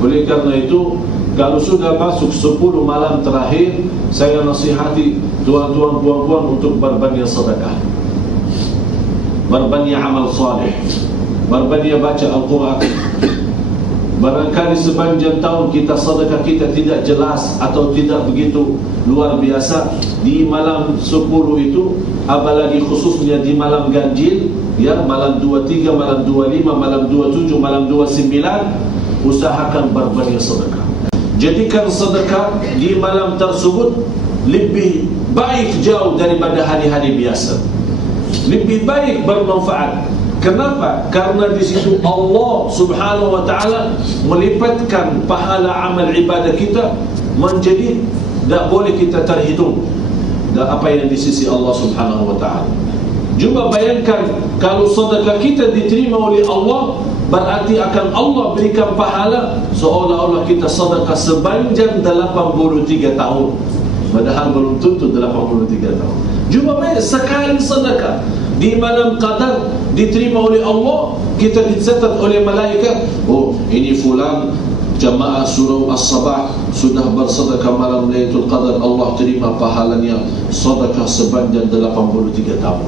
Oleh karena itu, kalau sudah masuk 10 malam terakhir, saya nasihati tuan-tuan, puan-puan untuk berbanyak sedekah, berbanyak amal saleh, berbanyak baca Al-Quran. Barangkali sepanjang tahun kita sedekah kita tidak jelas atau tidak begitu luar biasa, di malam 10 itu, apalagi khususnya di malam ganjil, ya, malam 23, malam 25, malam 27, malam 29, usahakan berbanyak sedekah. Jadikan sedekah di malam tersebut lebih baik jauh daripada hari-hari biasa, lebih baik, bermanfaat. Kenapa? Karena di situ Allah Subhanahu wa taala melipatkan pahala amal ibadah kita menjadi tak boleh kita terhitung dan apa yang di sisi Allah Subhanahu wa taala. Cuba bayangkan kalau sedekah kita diterima oleh Allah, berarti akan Allah berikan pahala seolah-olah kita sedekah sepanjang 83 tahun. Padahal belum tentu 83 tahun. Cuba bayangkan sekali sedekah di malam qadar diterima oleh Allah, kita dicatat oleh malaikat, oh ini fulan jamaah surau as-sabah sudah bersedekah malam Lailatul Qadar, Allah terima pahalanya sedekah sepanjang 83 tahun.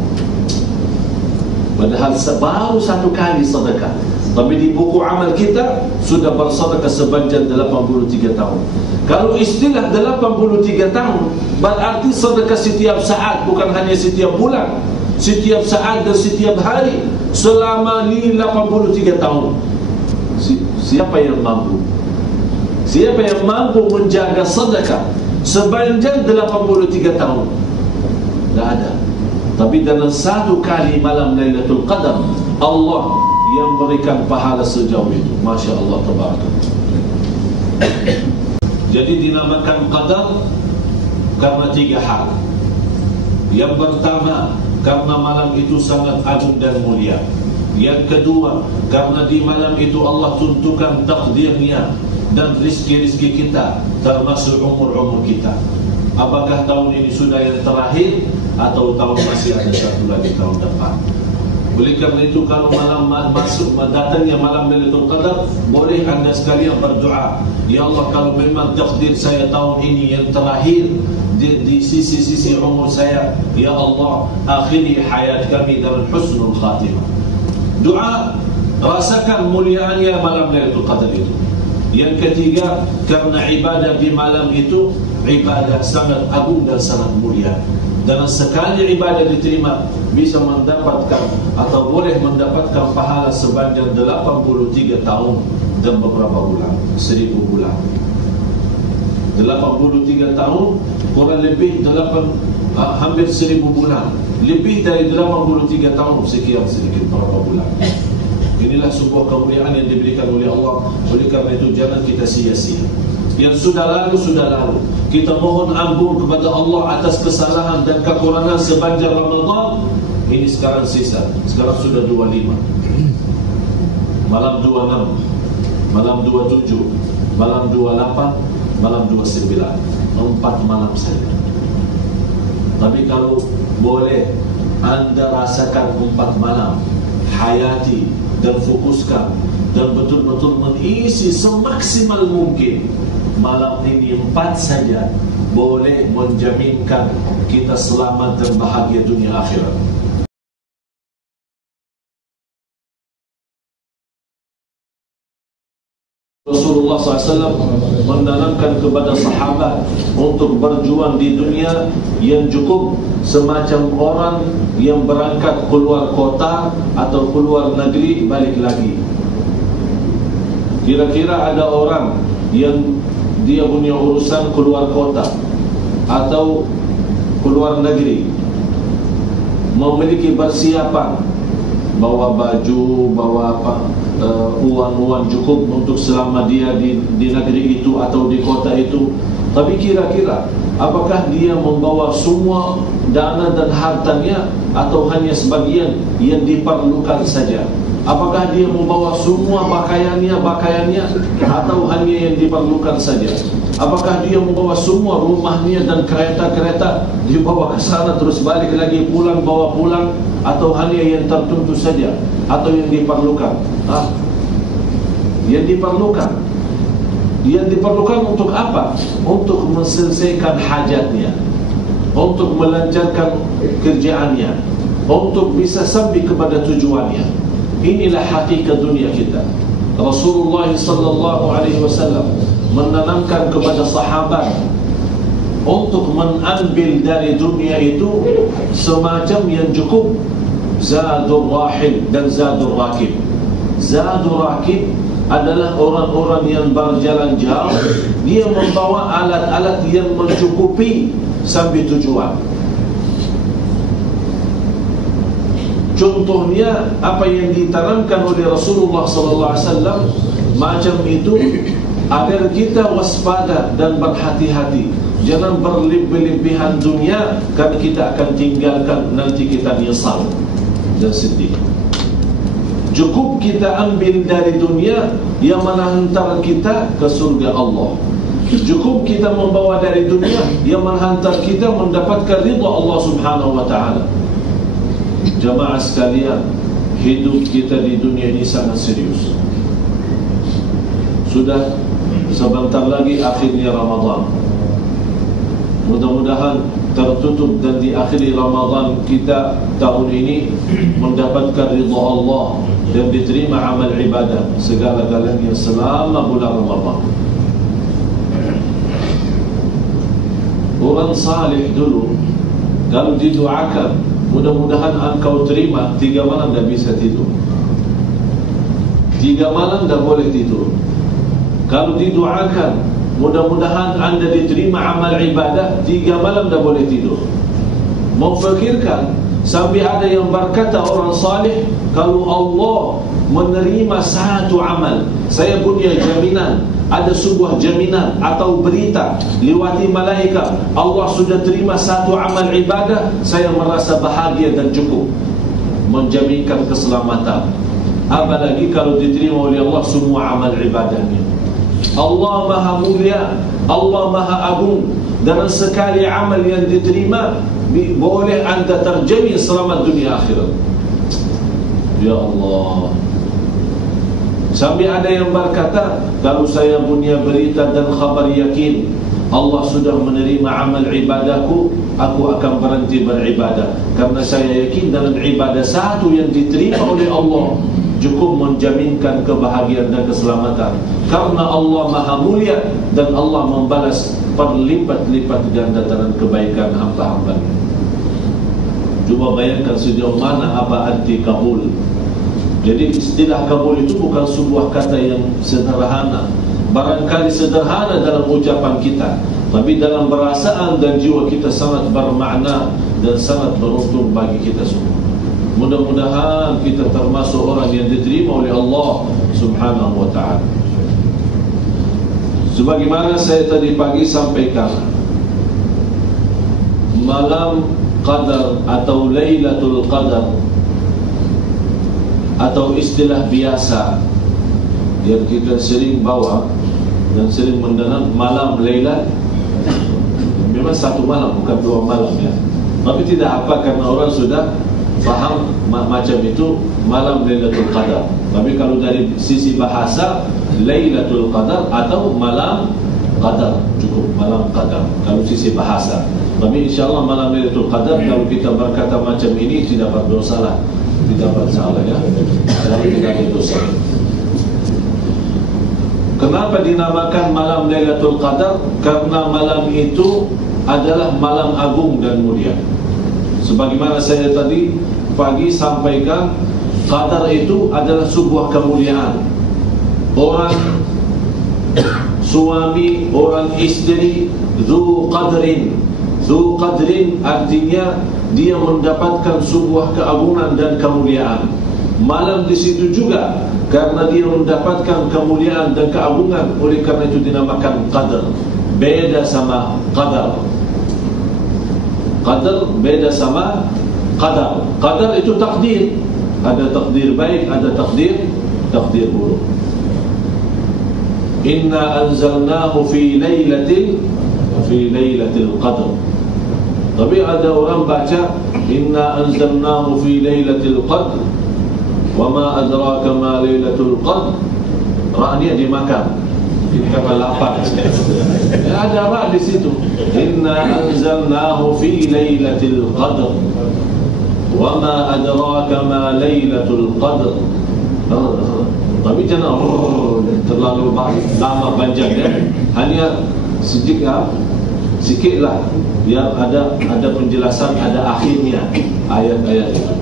Padahal baru satu kali sedekah, tapi di buku amal kita sudah bersedekah sepanjang 83 tahun. Kalau istilah 83 tahun, berarti sedekah setiap saat, bukan hanya setiap bulan, setiap saat dan setiap hari selama 83 tahun. Siapa yang mampu? Siapa yang mampu menjaga sedekah sepanjang 83 tahun? Tidak ada. Tapi dalam satu kali malam Lailatul Qadar, Allah yang berikan pahala sejauh itu. Masya Allah, tabaraka. Jadi dinamakan qadar karena 3 hal. Yang pertama, karena malam itu sangat agung dan mulia. Yang kedua, karena di malam itu Allah tentukan takdirnya dan rizki-rizki kita, termasuk umur-umur kita. Apakah tahun ini sudah yang terakhir atau tahun masih ada satu lagi tahun depan? Oleh karena itu, kalau malam masuk datangnya malam Lailatul Qadar, boleh anda sekalian berdoa, ya Allah, kalau memang takdir saya tahun ini yang terakhir di sisi-sisi umur saya, ya Allah, akhiri hayat kami dengan husnul khatimah. Doa, rasakan muliaannya malam Lailatul Qadar itu. Yang ketiga, karena ibadah di malam itu ibadah sangat agung dan sangat mulia, dan sekali ibadah diterima bisa mendapatkan atau boleh mendapatkan pahala sepanjang 83 tahun dan beberapa bulan, 1000 bulan. 83 tahun kurang lebih hampir 1000 bulan, lebih dari 83 tahun sekian sedikit berapa bulan. Inilah sebuah kemuliaan yang diberikan oleh Allah. Oleh karena itu jangan kita sia-sia. Yang sudah lalu, sudah lalu. Kita mohon ampun kepada Allah atas kesalahan dan kekurangan sepanjang Ramadan. Ini sekarang sisa. Sekarang sudah 25. Malam 26, malam 27, malam 28, malam 29. 4 malam saja. Tapi kalau boleh anda rasakan 4 malam, hayati dan fokuskan dan betul-betul mengisi semaksimal mungkin. Malam ini 4 saja boleh menjaminkan kita selamat dan bahagia dunia akhirat. Rasulullah SAW menanamkan kepada sahabat untuk berjuang di dunia yang cukup semacam orang yang berangkat keluar kota atau keluar negeri balik lagi. Kira-kira ada orang yang dia punya urusan keluar kota atau keluar negeri, memiliki persiapan, bawa baju, bawa apa, uang-uang cukup untuk selama dia di negeri itu atau di kota itu. Tapi kira-kira apakah dia membawa semua dana dan hartanya atau hanya sebagian yang diperlukan saja? Apakah dia membawa semua pakaiannya atau hanya yang diperlukan saja? Apakah dia membawa semua rumahnya dan kereta-kereta dibawa ke sana terus balik lagi pulang, bawa pulang, atau hanya yang tertentu saja atau yang diperlukan? Yang diperlukan. Yang diperlukan untuk apa? Untuk menyelesaikan hajatnya, untuk melancarkan kerjaannya, untuk bisa sampai kepada tujuannya. Inilah hakikat dunia kita. Rasulullah sallallahu alaihi wasallam menanamkan kepada sahabat untuk mengambil dari dunia itu semacam yang cukup, zadur rahil dan zadur rakib. Zadur rakib adalah orang-orang yang berjalan jauh, dia membawa alat-alat yang mencukupi sampai tujuan. Contohnya apa yang ditanamkan oleh Rasulullah sallallahu alaihi wasallam macam itu, agar kita waspada dan berhati-hati, jangan berlebih-lebihan dunia, kerana kita akan tinggalkan, nanti kita nyesal dan sedih. Cukup kita ambil dari dunia yang menghantar kita ke surga Allah. Cukup kita membawa dari dunia yang menghantar kita mendapatkan ridha Allah subhanahu wa ta'ala. Jamaah sekalian, hidup kita di dunia ini sangat serius. Sudah sebentar lagi akhirnya Ramadan. Mudah-mudahan tertutup dan diakhiri Ramadan kita tahun ini mendapatkan ridha Allah dan diterima amal ibadah segala-galanya selama bulan Ramadan. Orang salih dulu kalau didoakan, mudah-mudahan engkau terima, 3 malam dah bisa tidur. 3 malam dah boleh tidur. Kalau didoakan, mudah-mudahan anda diterima amal ibadah, 3 malam dah boleh tidur. Memfikirkan sampai ada yang berkata orang salih, kalau Allah menerima satu amal, saya punya jaminan, ada sebuah jaminan atau berita lewati malaikat, Allah sudah terima satu amal ibadah, saya merasa bahagia dan cukup, menjaminkan keselamatan. Apalagi kalau diterima oleh Allah semua amal ibadahnya. Allah maha mulia, Allah maha agung, dan sekali amal yang diterima boleh anda terjamin selamat dunia akhirat. Ya Allah. Sampai ada yang berkata, kalau saya punya berita dan khabar yakin Allah sudah menerima amal ibadahku, aku akan berhenti beribadah, karena saya yakin dalam ibadah satu yang diterima oleh Allah cukup menjaminkan kebahagiaan dan keselamatan, karena Allah maha mulia dan Allah membalas berlipat-lipat ganda dalam kebaikan hamba-hambanya. Cuba bayangkan sejauh mana apa arti kabul. Jadi istilah kabul itu bukan sebuah kata yang sederhana, barangkali sederhana dalam ucapan kita, tapi dalam perasaan dan jiwa kita sangat bermakna dan sangat beruntung bagi kita semua. Mudah-mudahan kita termasuk orang yang diterima oleh Allah subhanahu wa ta'ala. Sebagaimana saya tadi pagi sampaikan, malam qadar atau Lailatul Qadar, atau istilah biasa yang kita sering bawa dan sering mendengar, malam Lailat, memang satu malam bukan 2 malam ya, tapi tidak apa, karena orang sudah faham macam itu malam Lailatul Qadar. Tapi kalau dari sisi bahasa, Lailatul Qadar atau malam Qadar, cukup malam Qadar kalau sisi bahasa. Tapi insyaAllah malam Lailatul Qadar, kalau kita berkata macam ini tidak berdosa lah, tidak bersalah ya, kalau tidak ada dosa. Kenapa dinamakan malam Lailatul Qadar? Karena malam itu adalah malam agung dan mulia. Sebagaimana saya tadi pagi sampaikan, qadar itu adalah sebuah kemuliaan. Orang suami, orang istri, Dzu qadrin artinya dia mendapatkan sebuah keagungan dan kemuliaan. Malam di situ juga karena dia mendapatkan kemuliaan dan keagungan, oleh karena itu dinamakan qadar. Beda sama qadar. Qadar beda sama qadar. Qadar itu takdir. Ada takdir baik, ada takdir buruk. Inna anzalnahu fi lailatul qadr. Tapi ada orang baca inna anzalnahu fi lailatul qadr wa ma adraka ma lailatul qadr. Ra'nya dimakan. kita melapar. Ada ra di situ. Inna anzalnahu fi lailatul qadr. Wa ma adraka ma lailatul qadr. Tapi jangan terlalu lama panjang ya. Hanya sikitlah biar ada penjelasan, ada akhirnya ayat-ayat itu.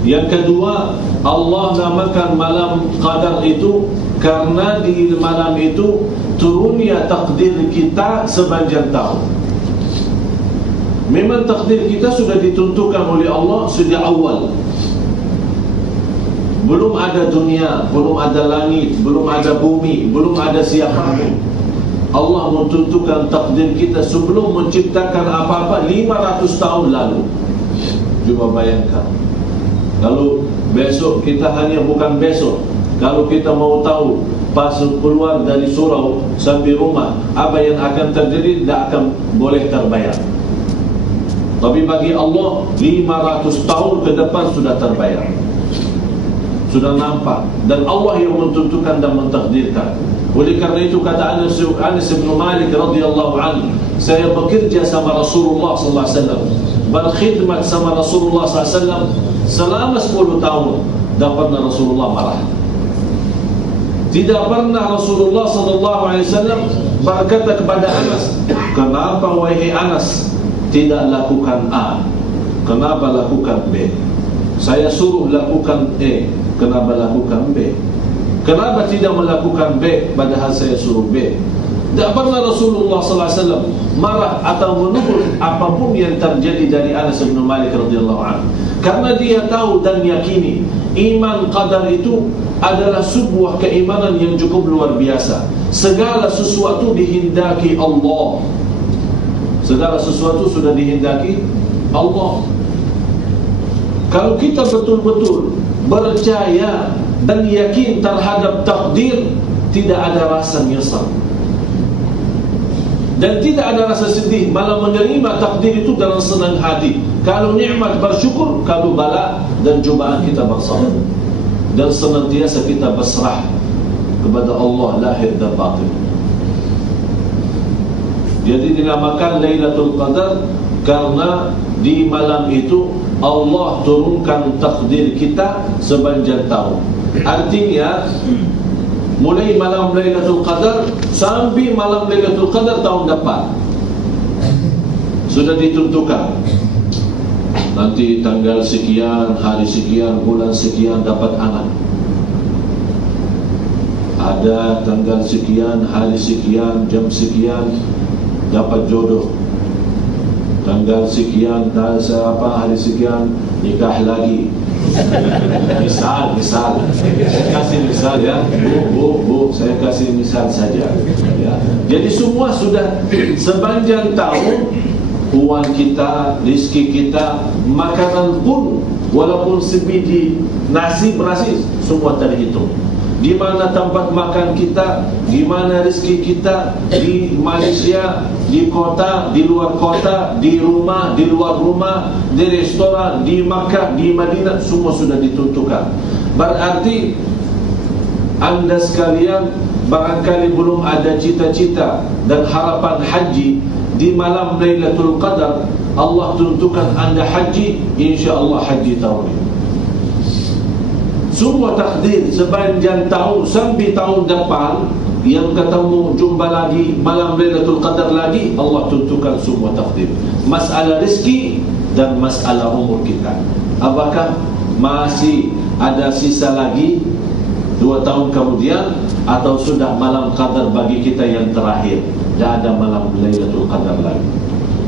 Yang kedua, Allah namakan malam qadar itu karena di malam itu turunnya takdir kita sepanjang tahun. Memang takdir kita sudah ditentukan oleh Allah sejak awal. Belum ada dunia, belum ada langit, belum ada bumi, belum ada siapa pun. Allah menentukan takdir kita sebelum menciptakan apa-apa 500 tahun lalu. Cuba bayangkan. Kalau besok kita hanya bukan besok, kalau kita mau tahu pas keluar dari surau sampai rumah apa yang akan terjadi, tidak akan boleh terbayang. Tapi bagi Allah 500 tahun ke depan sudah terbayang, sudah nampak, dan Allah yang menentukan dan mentakdirkan. Oleh karena itu kata Anas bin Malik radhiyallahu anhu, saya bekerja sama Rasulullah sallallahu alaihi wasallam, berkhidmat sama Rasulullah sallallahu alaihi wasallam selama 10 tahun. Tak pernah Rasulullah marah. Tidak pernah Rasulullah sallallahu alaihi wasallam berkata kepada Anas, "Kenapa wahai Anas tidak lakukan A? Kenapa lakukan B? Saya suruh lakukan A, kenapa lakukan B? Kenapa tidak melakukan B padahal saya suruh B?" Tak pernah Rasulullah sallallahu alaihi wasallam marah atau menegur apapun yang terjadi dari Anas bin Malik radhiyallahu anhu, karena dia tahu dan yakini iman qadar itu adalah sebuah keimanan yang cukup luar biasa. Segala sesuatu dihendaki Allah. Segala sesuatu sudah dihendaki Allah. Kalau kita betul-betul percaya dan yakin terhadap takdir, tidak ada rasa nyesal dan tidak ada rasa sedih, malah menerima takdir itu dalam senang hati. Kalau nikmat bersyukur, kalau bala dan cubaan kita bersabar, dan senantiasa kita berserah kepada Allah lahir dan batin. Jadi dinamakan Lailatul Qadar karena di malam itu Allah turunkan takdir kita sepanjang tahun. Artinya mulai malam Lailatul Qadar sampai malam Lailatul Qadar tahun depan sudah ditentukan. Nanti tanggal sekian, hari sekian, bulan sekian dapat anak. Ada tanggal sekian, hari sekian, jam sekian dapat jodoh. Tanggal sekian, hari sekian nikah lagi. Misal saya kasih misal ya, bu, saya kasih misal saja ya. Jadi semua sudah sepanjang tahun, uang kita, rezeki kita, makanan pun walaupun sebiji nasi berasi semua terhitung. Di mana tempat makan kita, di mana rezeki kita, di Malaysia, di kota, di luar kota, di rumah, di luar rumah, di restoran, di Makkah, di Madinah, semua sudah ditentukan. Berarti anda sekalian barangkali belum ada cita-cita dan harapan haji. Di malam Lailatul Qadar Allah tentukan anda haji, insya-Allah haji tahun ini. Semua takdir sepanjang tahun sampai tahun depan yang ketemu jumpa lagi malam Lailatul Qadar lagi, Allah tentukan semua takdir. Masalah rezeki dan masalah umur kita. Apakah masih ada sisa lagi 2 tahun kemudian, atau sudah malam Qadar bagi kita yang terakhir? Tidak ada malam Lailatul Qadar lagi.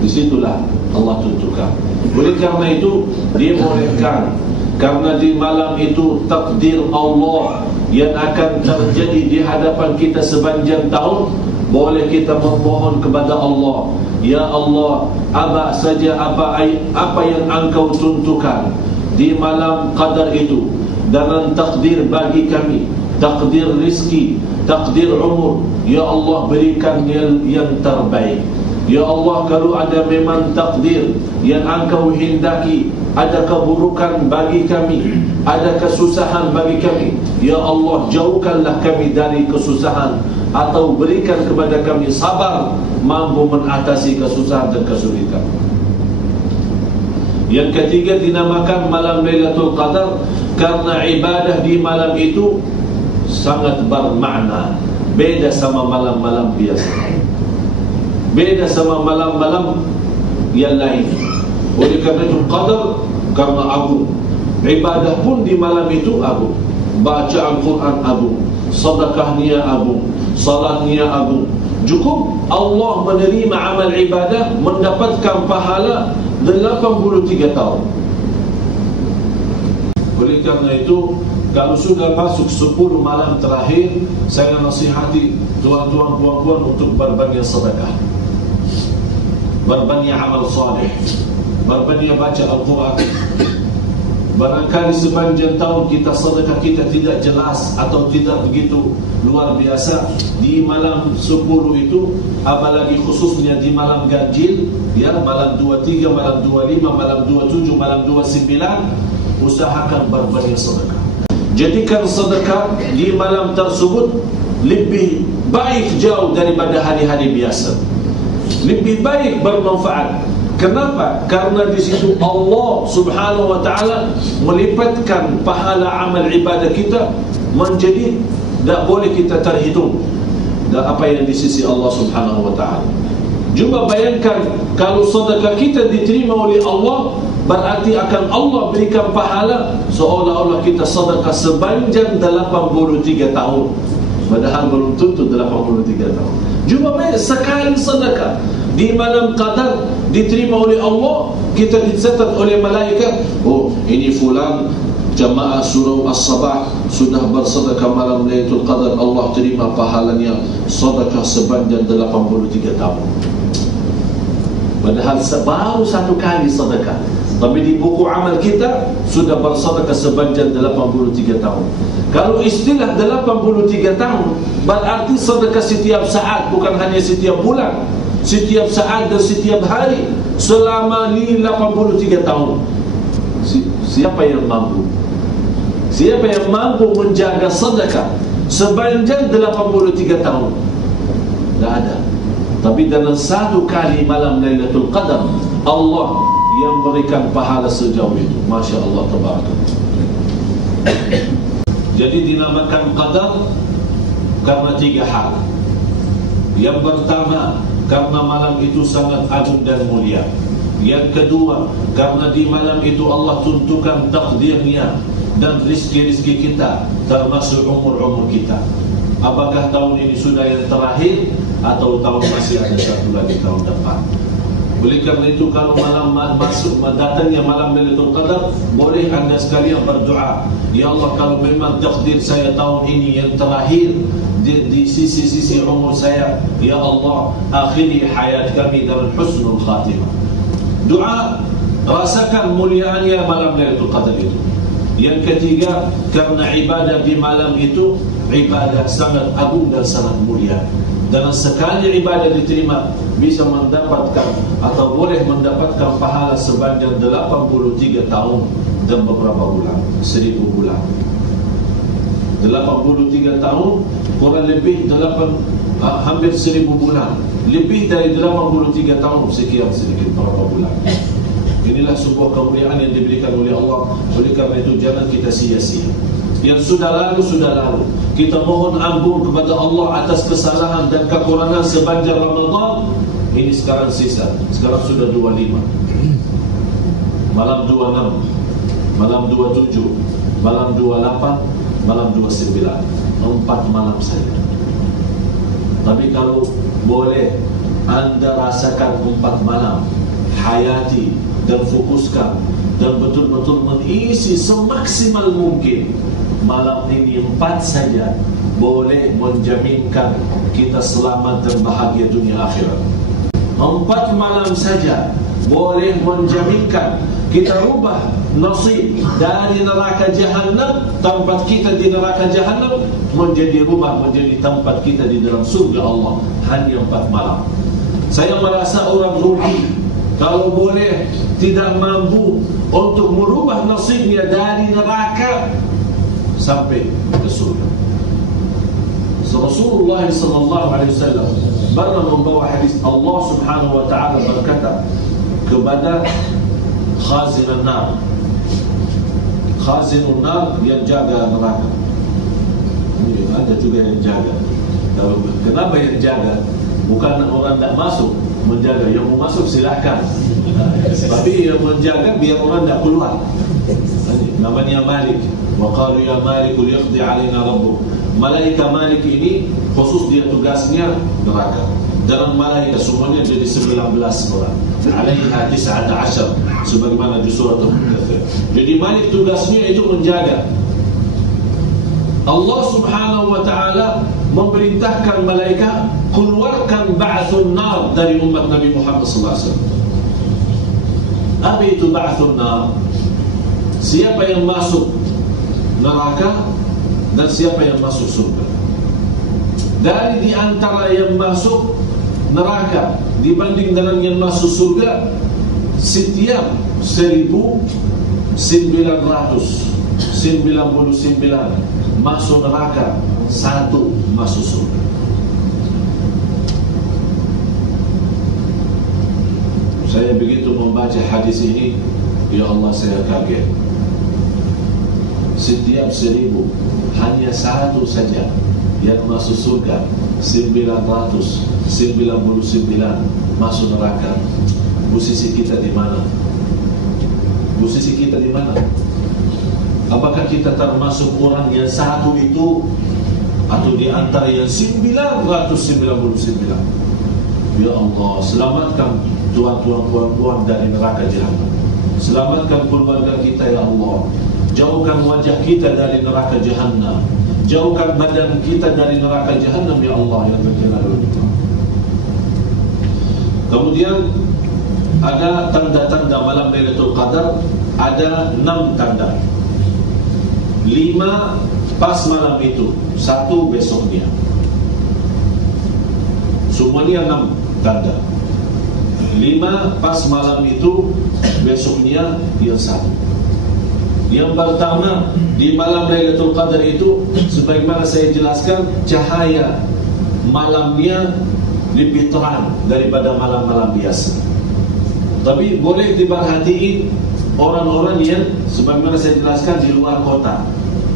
Disitulah Allah tentukan. Oleh karena itu dibolehkan, karena di malam itu takdir Allah yang akan terjadi di hadapan kita sepanjang tahun. Boleh kita memohon kepada Allah, ya Allah, apa saja apa yang Engkau tentukan di malam Qadar itu, dan takdir bagi kami, takdir rezeki, takdir umur, ya Allah berikan yang terbaik. Ya Allah, kalau ada memang takdir yang Engkau hendaki, ada keburukan bagi kami, ada kesusahan bagi kami, ya Allah jauhkanlah kami dari kesusahan atau berikan kepada kami sabar mampu mengatasi kesusahan dan kesulitan. Yang ketiga, dinamakan malam Lailatul Qadar karena ibadah di malam itu sangat bermakna. Beda sama malam-malam biasa, beda sama malam-malam yang lain. Oleh kerana itu Qadar karena agung. Ibadah pun di malam itu agung. Baca Al-Quran agung, sedekahnya agung, salatnya agung. Cukup Allah menerima amal ibadah mendapatkan pahala 83 tahun. Oleh kerana itu, kalau sudah masuk 10 malam terakhir, saya nasihati tuan-tuan, puan-puan untuk berbanyak sedekah, berbanyak amal saleh, berbanyak baca Al-Quran. Barangkali sepanjang tahun kita sedekah kita tidak jelas atau tidak begitu luar biasa, di malam 10 itu, apalagi khususnya di malam ganjil, ya, malam 23, malam 25, malam 27, malam 29, usahakan berbanyak sedekah. Jadikan sedekah di malam tersebut lebih baik jauh daripada hari-hari biasa, lebih baik bermanfaat. Kenapa? Karena di situ Allah Subhanahu wa taala melipatkan pahala amal ibadah kita menjadi tak boleh kita terhitung dan apa yang di sisi Allah Subhanahu wa taala. Cuba bayangkan kalau sedekah kita diterima oleh Allah, berarti akan Allah berikan pahala seolah-olah kita sedekah sepanjang 83 tahun. Padahal belum tentu 83 tahun. Cuba bayangkan sekali sedekah di malam Qadar diterima oleh Allah, kita dicatat oleh malaikat, oh ini fulan jamaah surau As-Sabah sudah bersedekah malam Lailatul Qadar, Allah terima pahalanya sedekah sepanjang 83 tahun. Padahal baru satu kali sedekah, tapi di buku amal kita sudah bersedekah sepanjang 83 tahun. Kalau istilah 83 tahun, berarti sedekah setiap saat, bukan hanya setiap bulan, setiap saat dan setiap hari selama 83 tahun. Siapa yang mampu? Siapa yang mampu menjaga sedekah sepanjang 83 tahun? Tidak ada. Tapi dalam satu kali malam Lailatul Qadar, Allah yang berikan pahala sejauh itu. Masya Allah, tabarakallah. Jadi dinamakan Qadar karena 3 hal. Yang pertama, karena malam itu sangat agung dan mulia. Yang kedua, karena di malam itu Allah tentukan takdirnya dan rizki-rizki kita, termasuk umur-umur kita. Apakah tahun ini sudah yang terakhir atau tahun masih ada satu lagi tahun depan? Oleh kerana itu, kalau malam masuk datangnya malam Lailatul Qadar, boleh anda sekalian berdoa, ya Allah, kalau memang takdir saya tahun ini yang terakhir di sisi-sisi umur saya, ya Allah, akhiri hayat kami dengan husnul khatimah. Doa, rasakan muliaannya malam Lailatul Qadar itu. Yang ketiga, karena ibadah di malam itu ibadah sangat agung dan sangat mulia. Dan sekali ibadah diterima, bisa mendapatkan atau boleh mendapatkan pahala sepanjang 83 tahun dan beberapa bulan, 1000 bulan. 83 tahun kurang lebih hampir 1000 bulan, lebih dari 83 tahun sekian sedikit beberapa bulan. Inilah sebuah kemuliaan yang diberikan oleh Allah. Oleh karena itu jangan kita sia-sia. Yang sudah lalu, sudah lalu. Kita mohon ampun kepada Allah atas kesalahan dan kekurangan sepanjang Ramadan. Ini sekarang sisa. Sekarang sudah 25, malam 26, malam 27, malam 28, malam 29. 4 malam saja. Tapi kalau boleh anda rasakan 4 malam, hayati dan fokuskan dan betul-betul mengisi semaksimal mungkin. Malam ini 4 saja boleh menjaminkan kita selamat dan bahagia dunia akhirat. 4 malam saja boleh menjaminkan kita rubah nasib dari neraka jahanam, tempat kita di neraka jahanam, menjadi tempat kita di dalam surga Allah. Hanya 4 malam. Saya merasa orang rugi kalau boleh tidak mampu untuk merubah nasibnya dari neraka sampai ke surga. Rasulullah sallallahu alaihi wasallam pernah membawa hadis Allah Subhanahu wa taala berkata kepada khazinun nar. Khazinun nar yang jaga neraka. Ini ada juga yang jaga. Kenapa yang jaga? Bukan orang tak masuk menjaga, yang mau masuk silahkan. Tapi yang menjaga biar orang tak keluar. Namanya Malik. Wa qalu ya Malik liyaqdi alaina rabbuk. Malaikat Malik ini khusus dia tugasnya neraka. Dalam malaikat semuanya jadi 19 orang. Alaiha 19 sebagaimana di surah Al-Mudaththir. Jadi Malik tugasnya itu menjaga. Allah Subhanahu wa taala memerintahkan malaikat keluarkan ba'thun nar dari umat Nabi Muhammad sallallahu alaihi wasallam. Apa itu ba'thun nar? Siapa yang masuk neraka dan siapa yang masuk surga. Dari di antara yang masuk neraka dibanding dengan yang masuk surga, setiap 1999 masuk neraka, satu masuk surga. Saya begitu membaca hadis ini, ya Allah, saya kaget. Setiap 1000 hanya satu saja yang masuk surga, 999 masuk neraka. Posisi kita di mana? Posisi kita di mana? Apakah kita termasuk orang yang satu itu atau di antara yang 999? Ya Allah, selamatkan tuan-tuan puan-puan dari neraka jahanam. Selamatkan keluarga kita ya Allah. Jauhkan wajah kita dari neraka jahanam. Jauhkan badan kita dari neraka jahanam ya Allah yang berjalal. Kemudian ada tanda-tanda malam Lailatul Qadar, ada 6 tanda. 5 pas malam itu, 1 besoknya. Semuanya 6 tanda. 5 pas malam itu, besoknya yang 1. Yang pertama, di malam Lailatul Qadar itu sebagaimana saya jelaskan, cahaya malamnya lebih terang daripada malam-malam biasa. Tapi boleh diperhatiin orang-orang yang sebagaimana saya jelaskan di luar kota.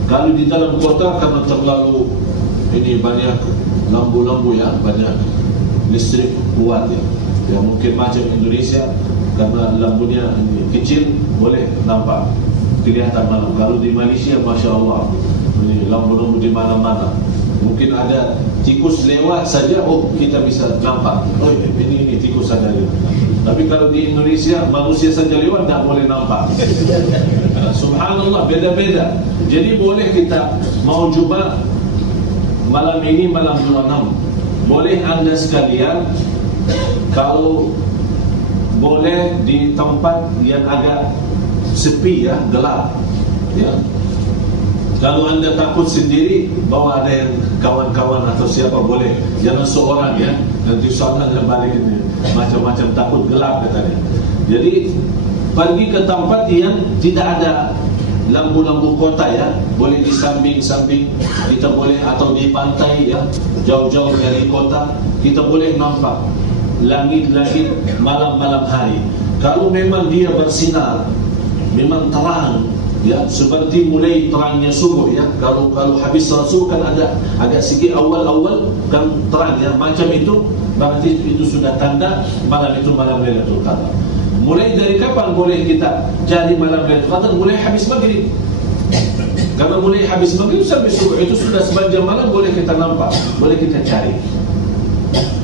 Kalau di dalam kota karena terlalu ini banyak lampu-lampu ya, banyak listrik kuat ya. Ya mungkin macam Indonesia karena lampunya kecil boleh nampak kelihatan malam. Kalau di Malaysia, Masya Allah, ini lampu-lampu di mana-mana. Mungkin ada tikus lewat saja, oh kita bisa nampak. Oh ini tikus saja lewat. Tapi kalau di Indonesia, manusia saja lewat tak boleh nampak. Subhanallah, beda-beda. Jadi boleh kita mau coba malam ini, malam 26. Boleh anda sekalian, kalau boleh di tempat yang agak sepi ya, gelap ya. Kalau anda takut sendiri, bawa ada yang kawan-kawan atau siapa boleh. Jangan seorang ya, nanti sana dan balik ini macam-macam, takut gelap katanya. Jadi pergi ke tempat yang tidak ada lampu-lampu kota ya. Boleh di samping-samping kita boleh, atau di pantai ya, jauh-jauh dari kota. Kita boleh nampak langit-langit malam-malam hari. Kalau memang dia bersinar, memang terang ya, seperti mulai terangnya subuh ya. Kalau habis salat subuh kan ada agak sikit awal-awal kan terang ya, macam itu berarti itu sudah tanda malam itu malam Lailatul Qadar. Mulai dari kapan boleh kita cari malam Lailatul Qadar? Mulai habis maghrib. Karena mulai habis maghrib sampai subuh itu sudah sepanjang malam boleh kita nampak, boleh kita cari.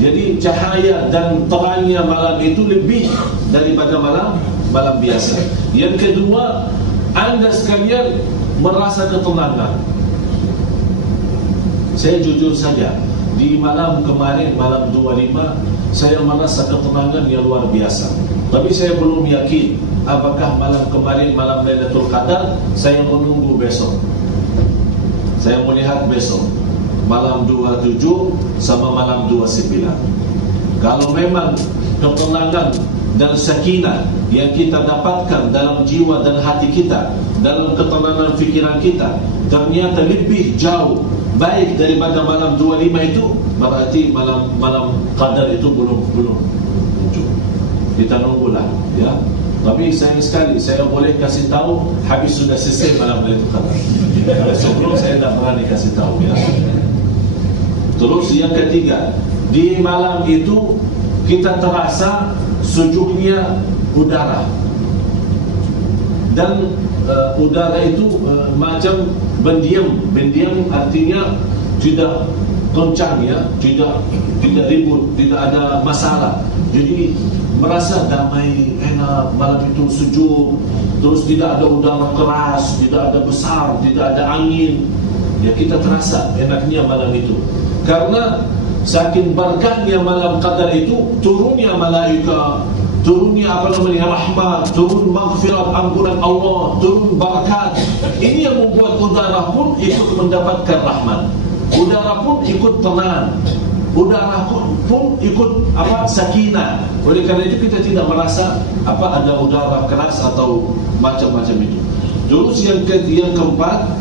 Jadi cahaya dan terangnya malam itu lebih daripada malam biasa. Yang kedua, anda sekalian merasa ketenangan. Saya jujur saja, di malam kemarin, malam 25, saya merasa ketenangan yang luar biasa. Tapi saya belum yakin apakah malam kemarin, malam Lailatul Qadar. Saya menunggu besok. Saya melihat besok malam 27 sama malam 29. Kalau memang ketenangan dan sakinah yang kita dapatkan dalam jiwa dan hati kita, dalam ketenangan fikiran kita ternyata lebih jauh baik daripada malam 25 itu, berarti malam qadar itu belum muncul. Kita nunggulah ya. Tapi sayang sekali saya boleh kasih tahu habis sudah selesai malam Lailatul Qadar. Sebelum saya tak berani kasih tahu ya. Terus yang ketiga, di malam itu kita terasa sejuknya udara. Dan udara itu macam pendiam artinya tidak kencang ya, tidak ribut, tidak ada masalah. Jadi merasa damai, enak, malam itu sejuk. Terus tidak ada udara keras, tidak ada besar, tidak ada angin. Ya, kita terasa enaknya malam itu. Karena saking berkahnya malam qadar itu, turunnya malaikat, turunnya rahmat, turun maghfirat, ampunan Allah, turun barakat. Ini yang membuat udara pun ikut mendapatkan rahmat, udara pun ikut tenang, udara pun ikut sakinah. Oleh kerana itu kita tidak merasa ada udara keras atau macam-macam itu. Terus yang keempat,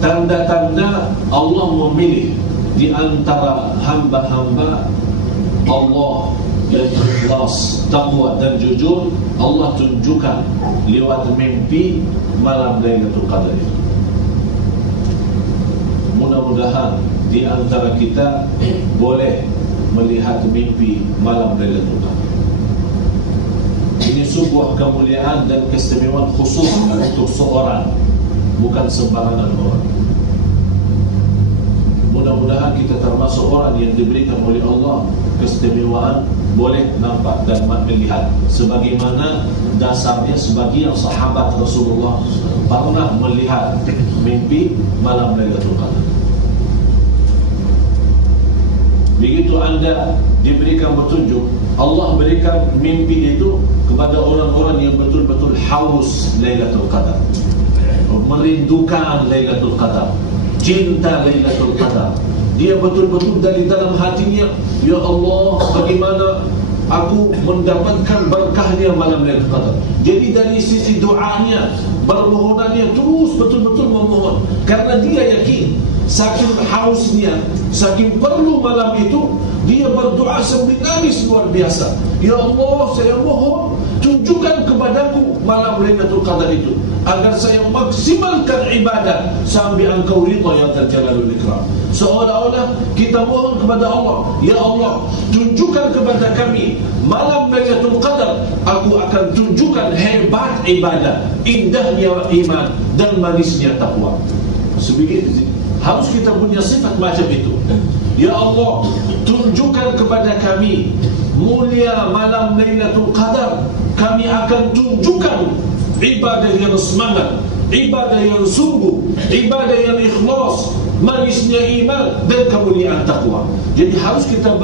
tanda-tanda Allah memilih di antara hamba-hamba Allah yang ikhlas, taqwa dan jujur. Allah tunjukkan lewat mimpi malam Lailatul Qadar itu. Mudah-mudahan di antara kita boleh melihat mimpi malam Lailatul Qadar. Ini sebuah kemuliaan dan keistimewaan khusus untuk seorang, bukan sembarangan orang. Mudah-mudahan kita termasuk orang yang diberikan oleh Allah keistimewaan boleh nampak dan melihat, sebagaimana dasarnya sebagian sahabat Rasulullah pernah melihat mimpi malam Lailatul Qadar. Begitu anda diberikan petunjuk, Allah berikan mimpi itu kepada orang-orang yang betul-betul haus Lailatul Qadar, merindukan Lailatul Qadar, cinta Lailatul Qadar. Dia betul-betul dari dalam hatinya, ya Allah, bagaimana aku mendapatkan berkahnya malam Lailatul Qadar. Jadi dari sisi doanya, permohonannya terus betul-betul memohon, karena dia yakin saking hausnya, saking perlu malam itu, dia berdoa sambil nangis luar biasa. Ya Allah, saya mohon tunjukkan kepadaku malam Lailatul Qadar itu, agar saya maksimalkan ibadah sampai Engkau ridha ya Dzal Jalalul Ikram. Seolah-olah kita mohon kepada Allah, ya Allah, tunjukkan kepada kami malam Lailatul Qadar, aku akan tunjukkan hebat ibadah, indahnya iman dan manisnya takwa. Sebegitu harus kita punya sifat macam itu. Ya Allah, tunjukkan kepada kami mulia malam Lailatul Qadar, kami akan tunjukkan ibadah yang semangat, ibadah yang sungguh, ibadah yang ikhlas, manisnya iman dan kemuliaan takwa. Jadi harus kita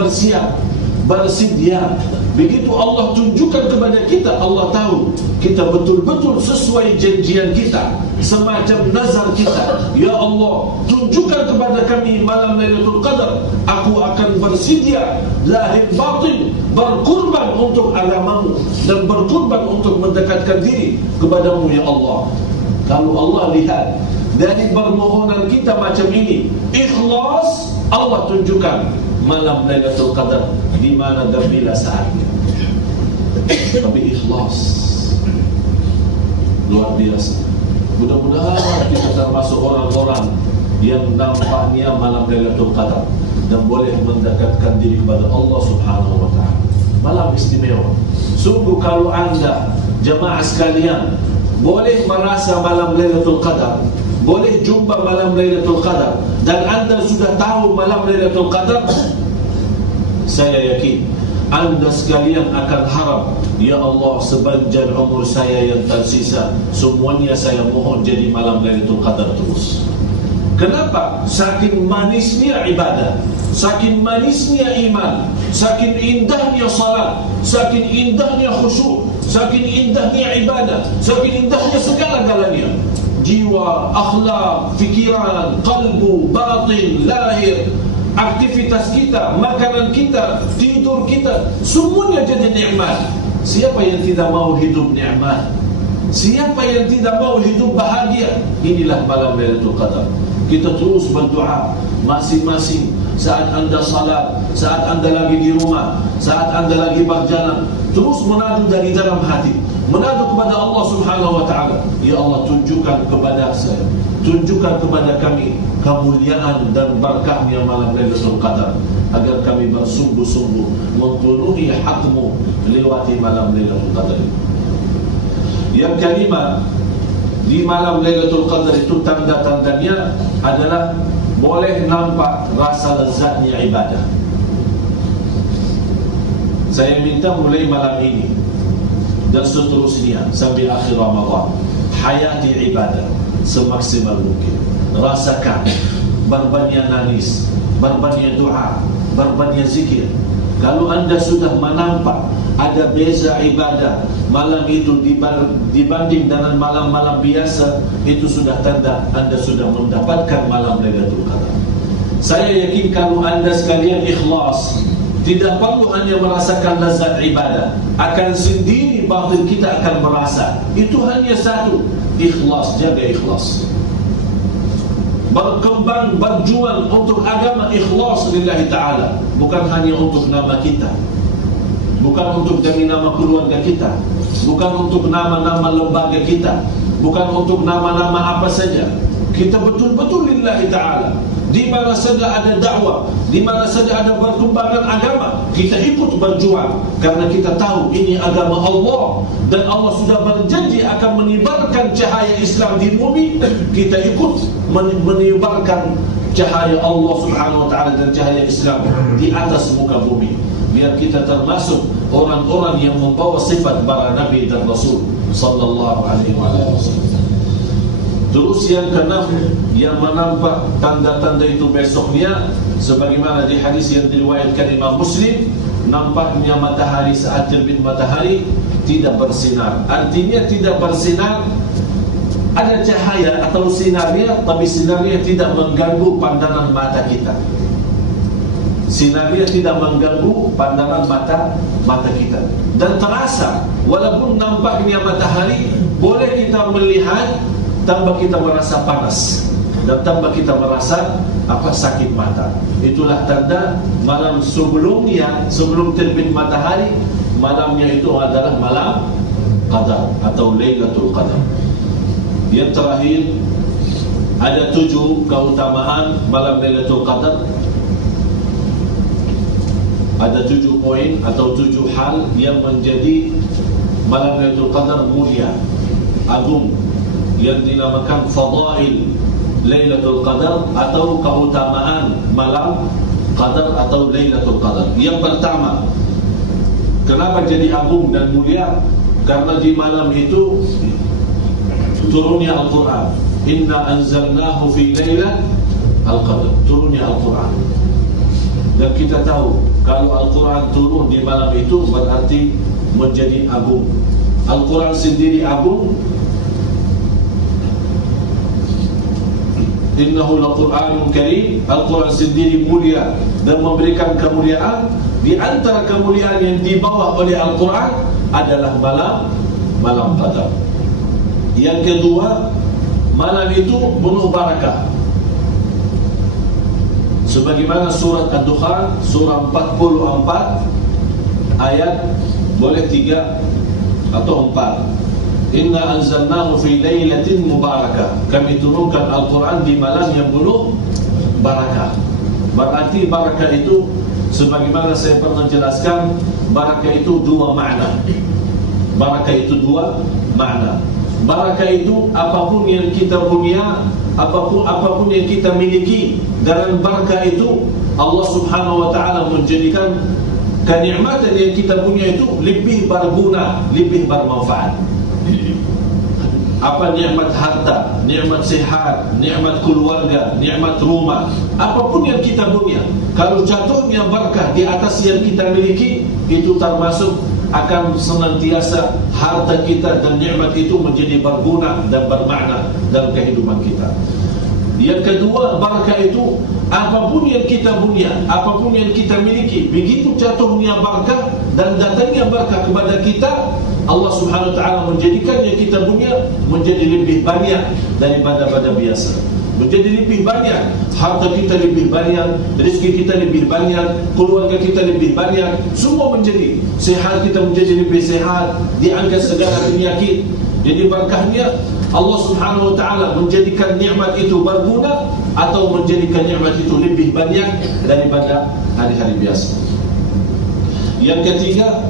bersedia. Begitu Allah tunjukkan kepada kita, Allah tahu kita betul-betul sesuai janjian kita, semacam nazar kita. Ya Allah, tunjukkan kepada kami malam Lailatul Qadar, aku akan bersedia lahir batin berkorban untuk agamamu dan berkorban untuk mendekatkan diri kepadamu ya Allah. Kalau Allah lihat dari permohonan kita macam ini, ikhlas, Allah tunjukkan malam Lailatul Qadar di mana dan bila saatnya. Tapi ikhlas luar biasa. Mudah-mudahan kita termasuk orang-orang yang nampaknya malam Lailatul Qadar dan boleh mendekatkan diri kepada Allah Subhanahu wa taala. Malam istimewa. Sungguh kalau anda jemaah sekalian boleh merasa malam Lailatul Qadar, boleh jumpa malam Lailatul Qadar, dan anda sudah tahu malam Lailatul Qadar, saya yakin anda sekalian akan harap, ya Allah, sepanjang umur saya yang tersisa, semuanya saya mohon jadi malam Lailatul Qadar terus. Kenapa? Saking manisnya ibadah, saking manisnya iman, saking indahnya salat, saking indahnya khusyuk, saking indahnya ibadah, saking indahnya segala-galanya. Jiwa, akhlak, fikiran, kalbu, batin, lahir, aktivitas kita, makanan kita, tidur kita, semuanya jadi nikmat. Siapa yang tidak mau hidup nikmat? Siapa yang tidak mau hidup bahagia? Inilah malam Lailatul Qadar. Kita terus berdoa masing-masing saat anda salat, saat anda lagi di rumah, saat anda lagi berjalan, terus menadu dari dalam hati, menadu kepada Allah Subhanahu wa taala. Ya Allah, tunjukkan kepada saya, tunjukkan kepada kami kemuliaan dan berkahnya malam Lailatul Qadar, agar kami bersungguh-sungguh memenuhi hakmu lewati malam Lailatul Qadar. Yang kelima, di malam Lailatul Qadar itu tanda-tandanya adalah boleh nampak rasa lezatnya ibadah. Saya minta mulai malam ini dan seterusnya sampai akhir Ramadan, hayati ibadah semaksimal mungkin. Rasakan berbanyak nangis, berbanyak doa, berbanyak zikir. Kalau anda sudah menampak ada beza ibadah malam itu dibanding dengan malam-malam biasa, itu sudah tanda anda sudah mendapatkan malam Lailatul Qadar. Saya yakin kalau anda sekalian ikhlas, tidak perlu hanya merasakan lezat ibadah, akan sendiri batin kita akan merasa. Itu hanya satu, ikhlas. Jaga ikhlas, berkembang, berjuang untuk agama, ikhlas lillahi ta'ala. Bukan hanya untuk nama kita, bukan untuk demi nama keluarga kita, bukan untuk nama-nama lembaga kita, bukan untuk nama-nama apa saja. Kita betul-betul lillahi ta'ala. Di mana saja ada dakwah, di mana saja ada perkembangan agama, kita ikut berjuang, karena kita tahu ini agama Allah, dan Allah sudah berjanji akan menyebarkan cahaya Islam di bumi. Kita ikut menyebarkan cahaya Allah Subhanahu wa taala dan cahaya Islam di atas muka bumi, biar kita termasuk orang-orang yang membawa sifat para nabi dan rasul sallallahu alaihi wasallam. Terus yang keenam, yang menampak tanda-tanda itu besoknya, sebagaimana di hadis yang diriwayatkan Imam Muslim, nampaknya matahari saat terbit matahari tidak bersinar. Artinya tidak bersinar, ada cahaya atau sinarnya, tapi sinarnya tidak mengganggu pandangan mata kita. Sinarnya tidak mengganggu pandangan mata kita, dan terasa walaupun nampaknya matahari, boleh kita melihat, tambah kita merasa panas dan tambah kita merasa sakit mata. Itulah tanda malam sebelumnya, sebelum terbit matahari, malamnya itu adalah malam Qadar atau Lailatul Qadar. Yang terakhir, ada 7 keutamaan malam Lailatul Qadar. Ada 7 poin atau 7 hal yang menjadi malam Lailatul Qadar mulia, agung, yang dinamakan fadail Lailatul Qadar atau keutamaan malam Qadar atau Lailatul Qadar. Yang pertama, kenapa jadi agung dan mulia? Karena di malam itu turunnya Al-Quran. Inna anzalnahu fi Lailatul Qadar, turunnya Al-Quran. Dan kita tahu kalau Al-Quran turun di malam itu berarti menjadi agung. Al-Quran sendiri agung. Innahu laqur'anun karim. Al-Quran sendiri mulia dan memberikan kemuliaan. Di antara kemuliaan yang dibawa oleh Al-Quran adalah malam Qadar. Yang kedua, malam itu penuh barakah. Sebagaimana surat Ad-Dukhan, surah 44 ayat boleh 3 atau 4. Inna anzalnahu fi lailatin mubarakah. Kami turunkan Al-Quran di malam yang penuh barakah. Berarti barakah itu, sebagaimana saya pernah jelaskan, barakah itu 2 makna. Barakah itu 2 makna. Barakah itu apapun yang kita punya, apapun yang kita miliki, dalam barakah itu Allah Subhanahu wa taala menjadikan kenikmatan yang kita punya itu lebih berguna, lebih bermanfaat. Apa nikmat harta, nikmat sehat, nikmat keluarga, nikmat rumah, apapun yang kita punya, kalau jatuhnya barakah di atas yang kita miliki, itu termasuk akan senantiasa harta kita dan nikmat itu menjadi berguna dan bermakna dalam kehidupan kita. Yang kedua, barakah itu apapun yang kita punya, apapun yang kita miliki, begitu jatuhnya barakah dan datangnya barakah kepada kita, Allah Subhanahu wa taala menjadikan yang kita punya menjadi lebih banyak daripada biasa. Menjadi lebih banyak, harta kita lebih banyak, rezeki kita lebih banyak, keluarga kita lebih banyak, semua menjadi sehat, kita menjadi lebih sehat, diangkat segala penyakit. Jadi barakahnya Allah Subhanahu wa taala menjadikan nikmat itu berguna atau menjadikan nikmat itu lebih banyak daripada hari-hari biasa. Yang ketiga,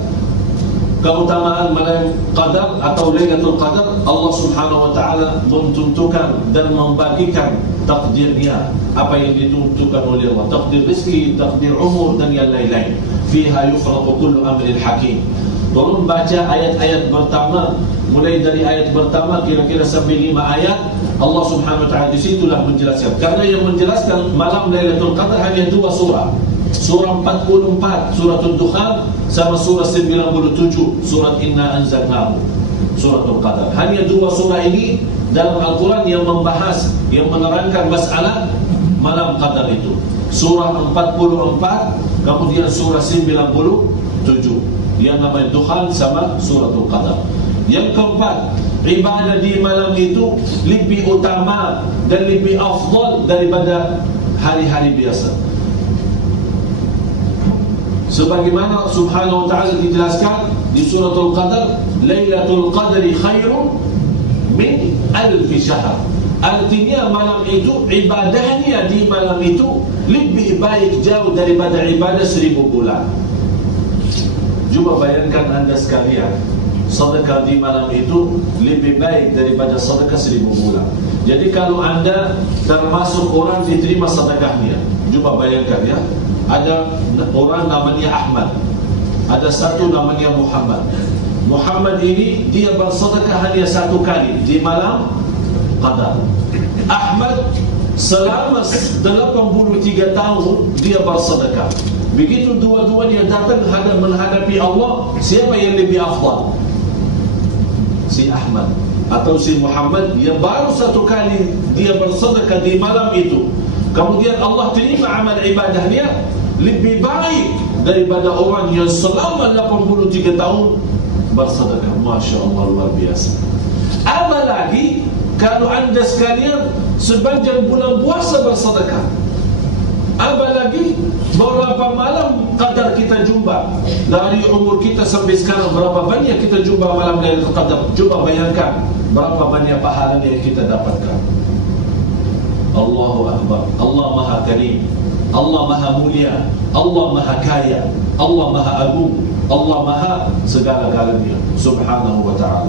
keutamaan malam qadar atau Lailatul Qadar, Allah Subhanahu wa taala menentukan dan membagikan takdirnya, apa yang ditentukan oleh Allah, takdir rezeki, takdir umur dan yang lain-lain. Fiha yufraqu kullu amrin hakim. Tolong baca ayat-ayat pertama, mulai dari ayat pertama kira-kira sampai 5 ayat. Allah Subhanahu wa taala di situlah menjelaskan, karena yang menjelaskan malam Lailatul Qadar hanya 2 surah. Surah 44, surah Ad-Dukhan, sama surah 97, surat Inna Anzalnahu, suratul Qadar. Hanya 2 surah ini dalam Al-Quran yang membahas, yang menerangkan masalah malam Qadar itu. Surah 44, kemudian surah 97, yang namanya Dukhan sama suratul Qadar. Yang keempat, ibadah di malam itu lebih utama dan lebih afdal daripada hari-hari biasa. Sebagaimana Subhanahu wa ta'ala dijelaskan di suratul Qadar, Lailatul Qadri khairun min alfi syahr. Artinya malam itu, ibadahnya di malam itu lebih baik jauh daripada ibadah 1000 bulan. Cuba bayangkan anda sekalian, sedekah di malam itu lebih baik daripada sedekah 1000 bulan. Jadi kalau anda termasuk orang diterima sedekahnya, cuba bayangkan ya, ada orang namanya Ahmad, ada satu namanya Muhammad. Muhammad ini dia bersedekah hanya 1 kali di malam Qadar. Ahmad selama 83 tahun dia bersedekah. Begitu dua-duanya datang menghadapi Allah, siapa yang lebih afdal? Si Ahmad atau si Muhammad yang baru 1 kali dia bersedekah di malam itu, kemudian Allah terima amal ibadahnya, lebih baik daripada orang yang selama 83 tahun bersedekah. Masya Allah, luar biasa. Apalagi kalau anda sekalian sepanjang bulan puasa bersedekah, apalagi berapa malam Qadar kita jumpa. Dari umur kita sampai sekarang, berapa banyak kita jumpa malam Lailatul Qadar. Coba bayangkan berapa banyak pahala yang kita dapatkan. Allahu Akbar. Allah Maha Karim, Allah Maha Mulia, Allah Maha Kaya, Allah Maha Agung, Allah Maha segala-galanya Subhanahu wa ta'ala.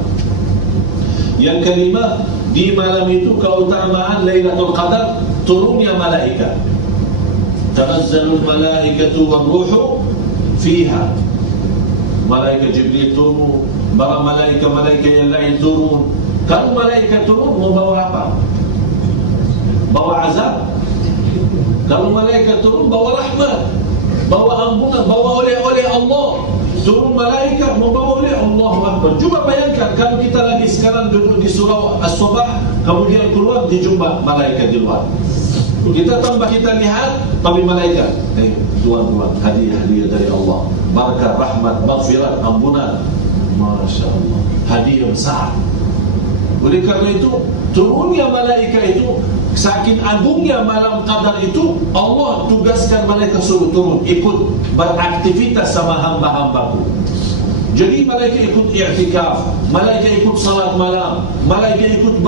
Yang kelima, di malam itu keutamaan Lailatul Qadar, turunnya malaikat. Tanazzalul malaikatu wal ruhu fiha. Malaikat Jibril turun, para malaikat yang lain turun. Kalau malaikat turun mau bawa apa? Bawa azab. Kalau malaikat turun bawa rahmat, bawa ampunan, bawa oleh Allah. Turun malaikat membawa oleh Allah Akbar. Cuba bayangkan kalau kita lagi sekarang duduk di surau As-Sabah, kemudian keluar dijumpa malaikat di luar. Kita tambah kita lihat, tapi malaikat, tuan-tuan, hadiah dari Allah, barakah, rahmat, maghfirat, ampunan. Masya Allah, hadiah besar. Oleh karena itu, turunnya malaikat itu, saking agungnya malam Qadar itu, Allah tugaskan malaikat suruh turun, ikut beraktivitas sama hamba-hambaku. Jadi malaikat ikut i'tikaf, malaikat ikut salat malam, malaikat ikut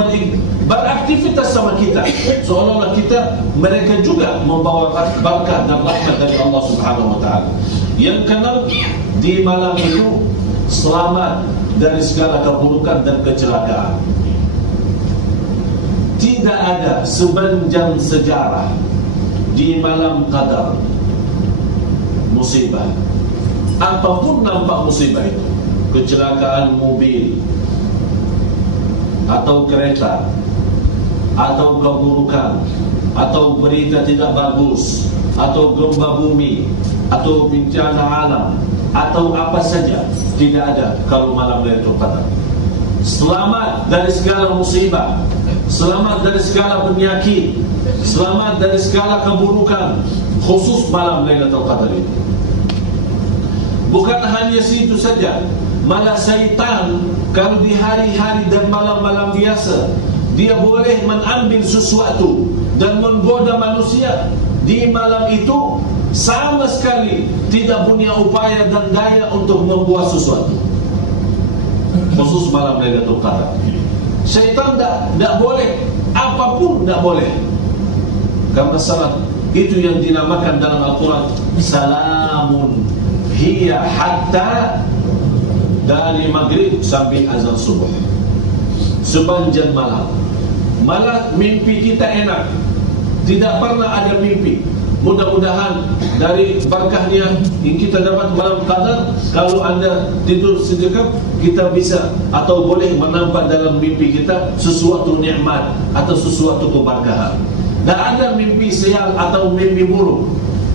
beraktivitas sama kita, seolah-olah kita, mereka juga membawa barakah dan rahmat dari Allah Subhanahu wa ta'ala. Yang keenam, di malam itu selamat dari segala keburukan dan kecelakaan. Tidak ada sepanjang sejarah di malam Qadar musibah. Apapun nampak musibah itu, kecelakaan mobil atau kereta, atau keburukan, atau berita tidak bagus, atau gempa bumi, atau bencana alam, atau apa saja, tidak ada kalau malam Lailatul Qadar. Selamat dari segala musibah, selamat dari segala penyakit, selamat dari segala keburukan, khusus malam Lailatul Qadar itu. Bukan hanya situ saja, malah syaitan kalau di hari-hari dan malam-malam biasa dia boleh mengambil sesuatu dan menggoda manusia, di malam itu sama sekali tidak punya upaya dan daya untuk membuat sesuatu. Khusus malam Lailatul Qadar, syaitan tak boleh, apapun tak boleh. Karena salat itu yang dinamakan dalam Al-Quran salamun hiya hatta, dari maghrib sampai azan subuh, sepanjang malam. Malah mimpi kita enak, tidak pernah ada mimpi. Mudah-mudahan dari berkahnya yang kita dapat malam Qadar, kalau anda tidur sejenak, kita bisa atau boleh menampak dalam mimpi kita sesuatu nikmat atau sesuatu keberkahan. Dan ada mimpi sial atau mimpi buruk.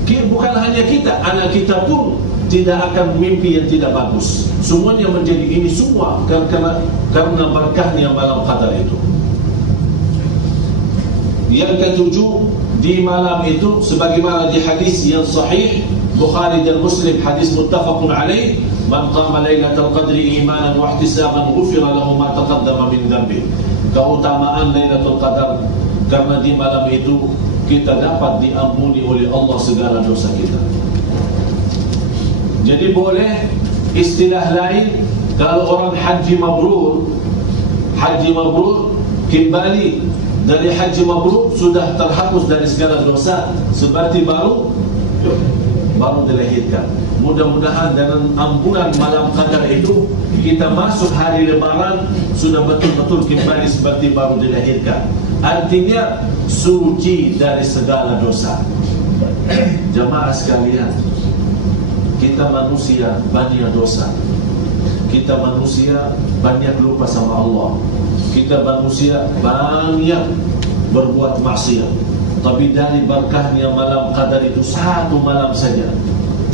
Bukan hanya kita, anak kita pun tidak akan mimpi yang tidak bagus. Semuanya menjadi ini semua karena berkahnya malam Qadar itu. Yang ketujuh, di malam itu sebagaimana di hadis yang sahih Bukhari dan Muslim, hadis muttafaqun alaih, man qama lailatul qadri imanan wa ihtisaban ghufira lahu ma taqaddama min dhanbi. Keutamaan Lailatul Qadar karena di malam itu kita dapat diampuni oleh Allah segala dosa kita. Jadi boleh istilah lain, kalau orang haji mabrur kembali dari haji mabrur, sudah terhapus dari segala dosa, seperti baru dilahirkan. Mudah-mudahan dengan ampunan malam Qadar itu kita masuk hari Lebaran sudah betul-betul kembali seperti baru dilahirkan. Artinya suci dari segala dosa. Jamaah sekalian, kita manusia banyak dosa, kita manusia banyak lupa sama Allah, kita manusia banyak berbuat maksiat. Tapi dari berkahnya malam Qadar itu satu malam saja,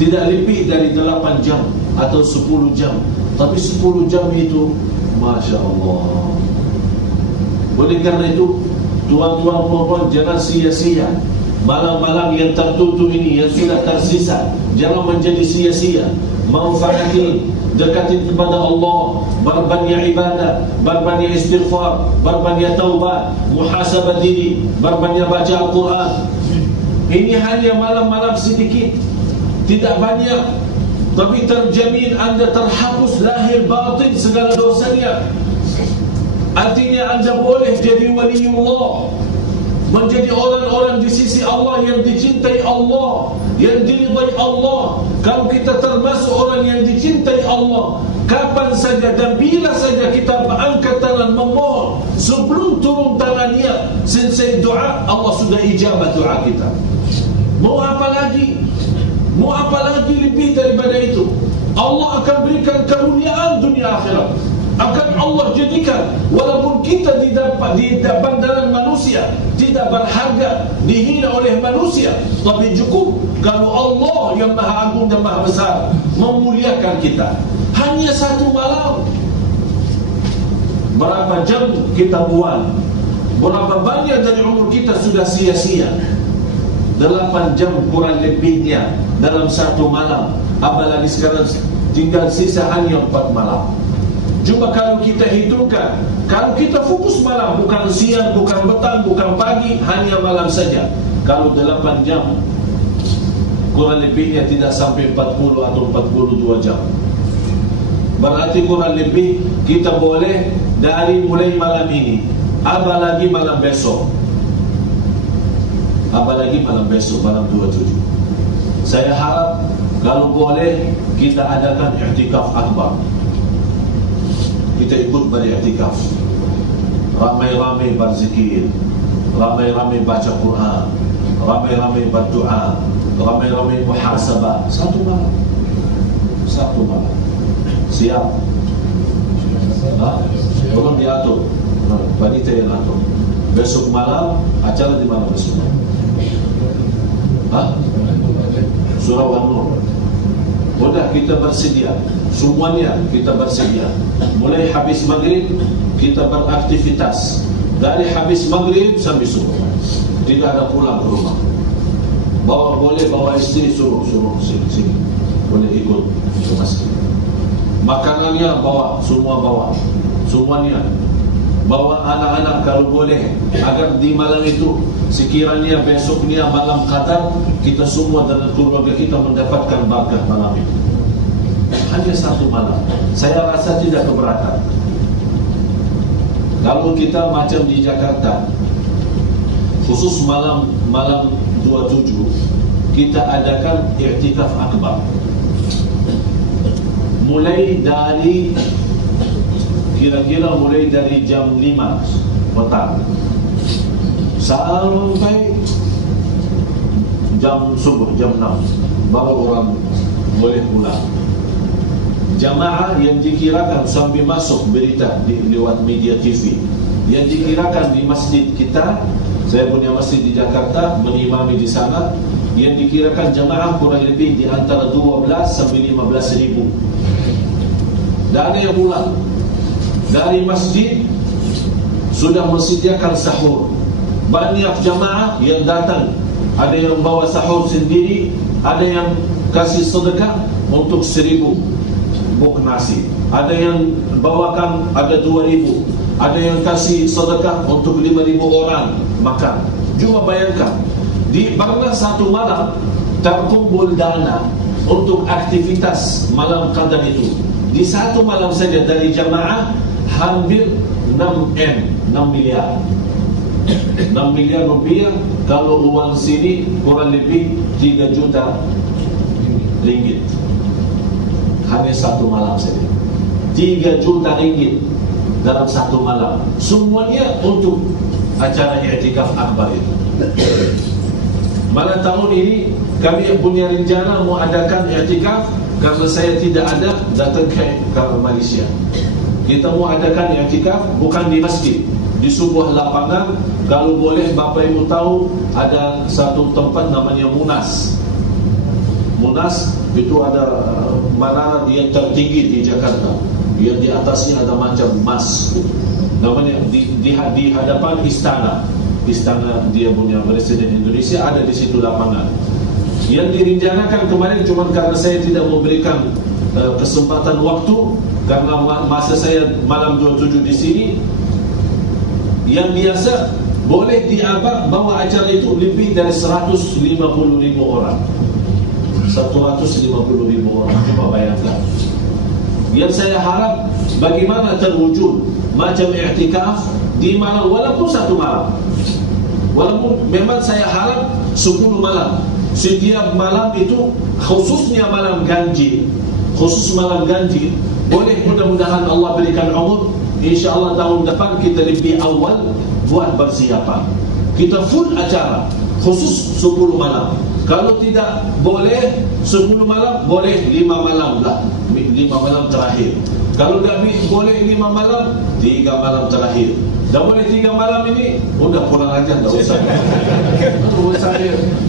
tidak lebih dari 8 jam atau 10 jam, tapi 10 jam itu Masya Allah. Oleh karena itu, tuan-tuan puan-puan, jangan sia-sia malam-malam yang tertutup ini yang sudah tersisa. Jangan menjadi sia-sia. Manfaati, dekatin kepada Allah, berbanyak ibadah, berbanyak istighfar, berbanyak taubat, muhasabah diri, berbanyak baca Al-Quran. Ini hanya malam-malam sedikit, tidak banyak, tapi terjamin anda terhapus lahir batin segala dosanya. Artinya anda boleh jadi waliullah, menjadi orang-orang di sisi Allah yang dicintai Allah, yang diridai Allah. Kalau kita termasuk orang yang dicintai Allah, kapan saja dan bila saja kita angkat tangan memohon, sebelum turun tangannya selesai doa, Allah sudah ijabah doa kita. Mau apa lagi? Mau apa lagi lebih daripada itu? Allah akan berikan karuniaan dunia akhirat. Akan Allah jadikan, walaupun kita di pandangan manusia tidak berharga, dihina oleh manusia, tapi cukup kalau Allah yang maha agung dan maha besar memuliakan kita. Hanya satu malam, berapa jam kita buang, berapa banyak dari umur kita sudah sia-sia. 8 jam kurang lebihnya dalam satu malam, apalagi sekarang tinggal sisa hanya 4 malam. Cuma kalau kita hitungkan, kalau kita fokus malam, bukan siang, bukan petang, bukan pagi, hanya malam saja. Kalau 8 jam, kurang lebihnya tidak sampai 40 atau 42 jam. Berarti kurang lebih kita boleh dari mulai malam ini, apalagi malam besok, apalagi malam besok, malam 27. Saya harap kalau boleh kita adakan i'tikaf akbar. Kita ikut beriktikaf, ramai-ramai berzikir, ramai-ramai baca Quran, ramai-ramai berdoa, ramai-ramai muhasabah. Satu malam. Siap? Belum diatur, wanita yang atur. Besok malam, acara di mana besok malam? Surah An-Nur. Sudah kita bersedia, semuanya kita bersedia. Mulai habis maghrib kita beraktivitas, Dari habis maghrib sampai subuh, tidak ada pulang ke rumah. Boleh bawa istri, suruh sini, boleh ikut ke masjid. Makanannya bawa, semuanya. Bawa anak-anak kalau boleh, agar di malam itu sekiranya besoknya malam Qadar, kita semua dan keluarga kita mendapatkan berkah malam itu. Hanya satu malam, saya rasa tidak keberatan. Kalau kita macam di Jakarta, khusus malam 27, kita adakan i'tikaf akbar. Mulai dari kira-kira jam 5 petang sampai jam subuh, jam 6 baru orang boleh pulang. Jamaah yang dikirakan sampai masuk berita lewat media TV, yang dikirakan di masjid kita, saya punya masjid di Jakarta, mengimami di sana, yang dikirakan jamaah kurang lebih di antara 12 sampai 15 ribu. Dan ada yang pulang dari masjid, sudah mensediakan sahur. Banyak jamaah yang datang, ada yang bawa sahur sendiri, ada yang kasih sedekah untuk 1000 buk nasi, ada yang bawakan ada 2000, ada yang kasih sedekah untuk 5000 orang makan. Cuma bayangkan, di pernah satu malam terkumpul dana untuk aktivitas malam Qadar itu. Di satu malam saja dari jamaah hampir 6 miliar. 6 miliar rupiah, kalau uang sini kurang lebih 3 juta ringgit. Hanya satu malam saja 3 juta ringgit dalam satu malam. Semuanya untuk acara i'tikaf akbar itu. Malam tahun ini kami punya rencana mau adakan i'tikaf. Karena saya tidak ada, datang ke Malaysia. Kita mau adakan i'tikaf bukan di masjid, di sebuah lapangan. Kalau boleh Bapak Ibu tahu, ada satu tempat namanya Munas. Munas itu ada menara yang tertinggi di Jakarta, yang di atasnya ada macam emas. Namanya di hadapan istana dia punya Presiden Indonesia, ada di situ lapangan. Yang direncanakan kemarin, cuma karena saya tidak memberikan kesempatan waktu, karena masa saya malam 27 di sini. Yang biasa boleh bawa acara itu lebih dari 150.000 orang. 150.000 orang, coba bayangkan. Yang saya harap bagaimana terwujud macam i'tikaf di malam, walaupun satu malam. Walaupun memang saya harap 10 malam. Setiap malam itu, khususnya malam ganjil, boleh mudah-mudahan Allah berikan umur, InsyaAllah tahun depan kita lebih awal buat persiapan. Kita full acara, khusus 10 malam. Kalau tidak boleh 10 malam, boleh 5 malam lah, 5 malam terakhir. Kalau tak boleh 5 malam, 3 malam terakhir. Dah boleh 3 malam ini, udah pulang aja, tak usah.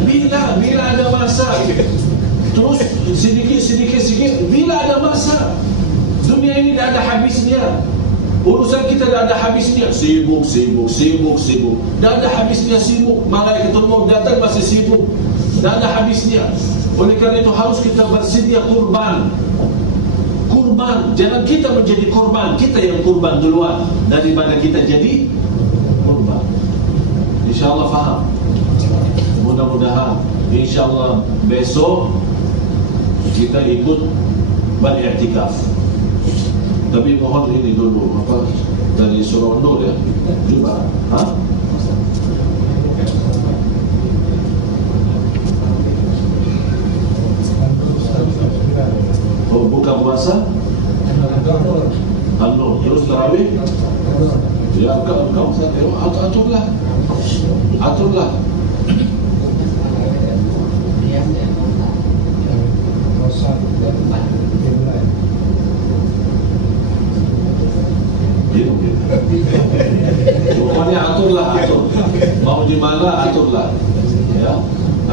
Bila ada masa, terus sedikit, bila ada masa. Dunia ini dah ada habisnya. Urusan kita dah ada habisnya. Sibuk. Dah ada habisnya sibuk. Malaikat maut datang masih sibuk. Dah ada habisnya. Oleh kerana itu harus kita bersedia kurban. Jangan kita menjadi korban, kita yang kurban duluan daripada kita jadi kurban. InsyaAllah faham. Mudah-mudahan InsyaAllah besok kita ikut beriktikaf. Tapi mohon ini dulu dari Surah Nur ya. Cuba buka puasa An-Nur, terus tarawih. Ya kau aturlah. Pokoknya atur. Mau di mana aturlah. Ya,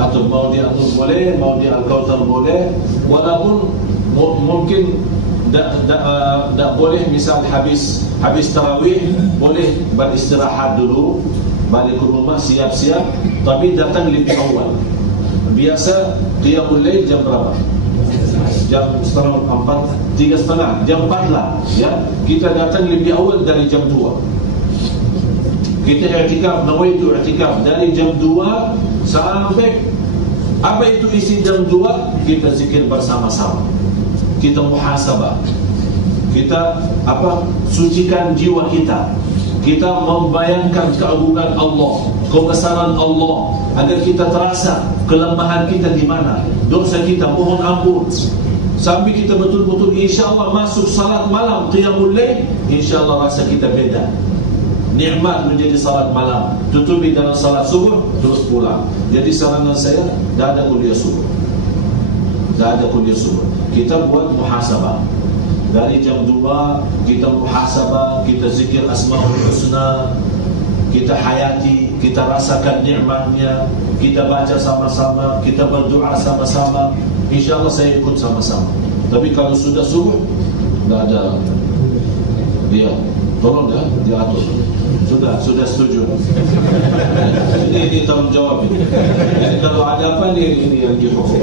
atur. mau di Atur boleh, mau di Al-Kautsar boleh, walaupun mungkin tak boleh, misal habis tarawih boleh beristirahat dulu, balik ke rumah siap-siap, tapi datang lebih awal. Biasa qiyamul lail jam berapa? Jam 3:30, jam 4 lah ya. Kita datang lebih awal dari jam 2. Kita i'tikaf, nawaitu i'tikaf dari jam 2 sampai apa itu isi jam 2, kita zikir bersama-sama, kita muhasabah, kita sucikan jiwa kita, kita membayangkan keagungan Allah, kebesaran Allah, agar kita terasa kelemahan kita di mana, dosa kita, mohon ampun, sampai kita betul-betul insyaAllah masuk salat malam qiyamul lail, insyaAllah rasa kita beda. Nikmat menjadi salat malam, tutupi dengan salat subuh, terus pulang. Jadi saranan saya, dah ada kuliah subuh, kita buat muhasabah. Dari jam 2 kita muhasabah, kita zikir Asmaul Husna, kita hayati, kita rasakan nikmatnya, kita baca sama-sama, kita berdoa sama-sama. InsyaAllah saya ikut sama-sama. Tapi kalau sudah subuh, tak ada dia, tolong dah diatur. Sudah setuju. Ini tanggungjawab ini. Jadi kalau ada apa ini yang dihukum.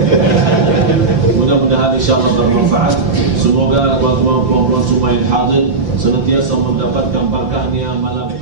Mudah-mudahan insyaAllah bermanfaat. Semoga tuan-tuan semua yang hadir senantiasa mendapatkan berkahnya malam